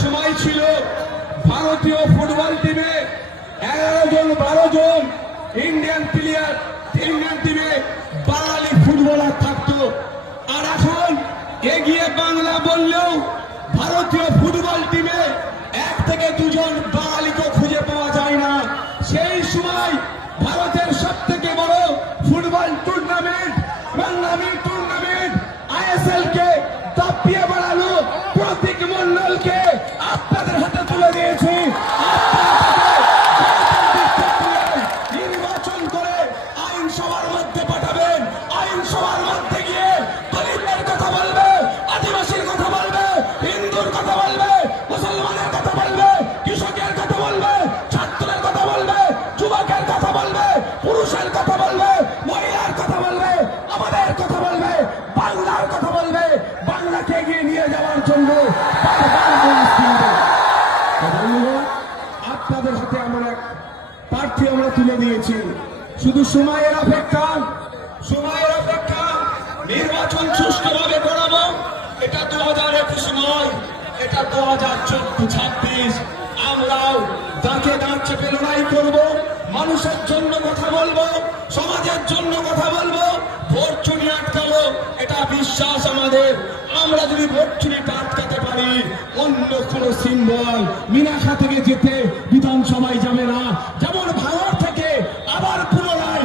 সময় ছিল ভারতীয় ফুটবল টিমে 11 জন 12 জন ইন্ডিয়ান প্লেয়ার, ইন্ডিয়ান টিমে বাঙালি ফুটবলার থাকতো। আর এখন এগিয়ে বাংলা বললেও ভারতীয় ফুটবল টিমে 1 থেকে 2 জন বাঙালিকে খুঁজে পাওয়া যায় না। সেই সময় ভারতের সব থেকে বড় ফুটবল টুর্নামেন্ট, বাংলামি টুর্নামেন্ট ISL কে দাপিয়ে বাড়ালো প্রতীক মন্ডলকে আপনাদের হাতে তুলে দিয়েছি। নির্বাচন করে আইনসভার মধ্যে পাঠাবেন, আইনসভার মধ্যে গিয়ে দলিতদের কথা বলবে, আদিবাসীর কথা বলবে, হিন্দুর কথা বলবে, মুসলমানের কথা বলবে, কৃষকের কথা বলবে, ছাত্রের কথা বলবে, যুবকের কথা বলবে, পুরুষের কথা বলবে, মহিলার কথা বলবে, আমাদের কথা বলবে, বাংলার কথা বলবে, বাংলাকে এগিয়ে নিয়ে যাওয়ার জন্য আপনাদের হাতে আমরা প্রার্থী আমরা তুলে দিয়েছি। শুধু সময়ের অপেক্ষা, সময়ের অপেক্ষা। নির্বাচন সুষ্ঠুভাবে করাবো। এটা 2021 নয়, এটা 2026। আমরাও দাঁতে দাঁত চেপে লড়াই করবো, মানুষের জন্য কথা বলবো, সমাজের জন্য কথা বলবো, ভোট চুরি আটকাবো, এটা বিশ্বাস আমাদের। আমরা যদি ভোট চুরিটা আটকাতে পারি, অন্য কোন সিম্বল মিনাখা থেকে যেতে বিধানসভায় যাবে না। যেমন ভাঙড় থেকে আবার পুনরায়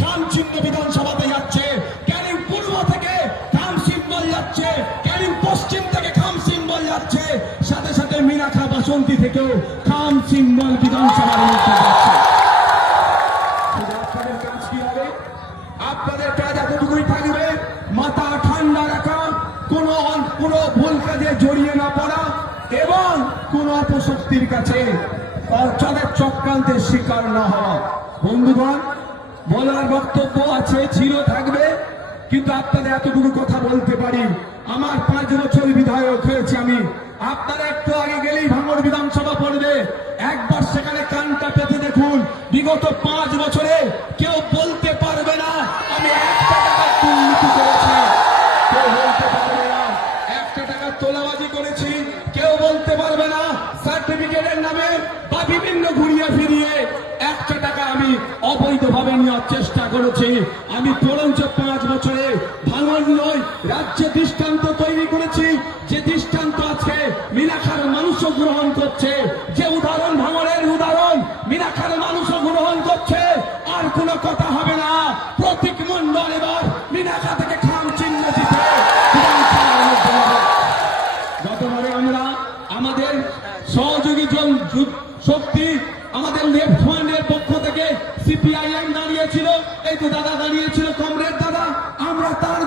খাম চিহ্ন বিধানসভাতে যাচ্ছে, ক্যানিং পূর্ব থেকে খাম সিম্বল যাচ্ছে, ক্যানিং পশ্চিম থেকে খাম সিম্বল যাচ্ছে, সাথে সাথে মিনাখা বাসন্তী থেকেও খাম সিম্বল বিধানসভার মধ্যে যাচ্ছে। আপনাদের কাজ কি হবে? আপনাদের কাজ এতটুকুই থাকবে, মাথা ঠান্ডা রাখা, কোন ভুল কাজে জড়িয়ে না পড়া এবং কোন অপশক্তির কাছে তাদের চক্রান্তের শিকার না হওয়া। বন্ধুগণ, বলার বক্তব্য আছে, ছিল, থাকবে, কিন্তু আপনাদের এতটুকু কথা বলতে পারি। আমার 5 বছর বিধায়ক হয়েছে আমি। আপনারা একটু আগে গেলেই ভাঙড় বিধানসভা পড়বে, একবার সেখানে কানটা পেতে দেখুন। বিগত 5 বছরে কেউ বলতে পারবে না আমি 1 টাকা দুর্নীতি করেছি, কেউ বলতে পারবে না 1 টাকা তোলাবাজি করেছি, কেউ বলতে পারবে না সার্টিফিকেটের নামে বা বিভিন্ন ঘুরিয়ে ফিরিয়ে 1 টাকা আমি অবৈধভাবে নেওয়ার চেষ্টা করেছি। আমি বরঞ্চ 5 বছরে ভাঙড় নয়, রাজ্যে দৃষ্টান্ত তৈরি করেছি, যে দৃষ্টান্ত আজকে মিনাখার মানুষও গ্রহণ করছে, যে উদাহরণ ভাঙড়ের উদাহরণ মিনাখার মানুষও গ্রহণ করছে। আর কোনো কথা হবে না, প্রতীক মন্ডল এবার মিনাখা থেকে খাম চিহ্ন জিতে গতবারে আমরা আমাদের সহযোগী শক্তি, আমাদের লেফট ফ্রন্টের পক্ষ থেকে CPIM দাঁড়িয়েছিল, এই তো দাদা দাঁড়িয়েছিল, কমরেড দাদা, আমরা তার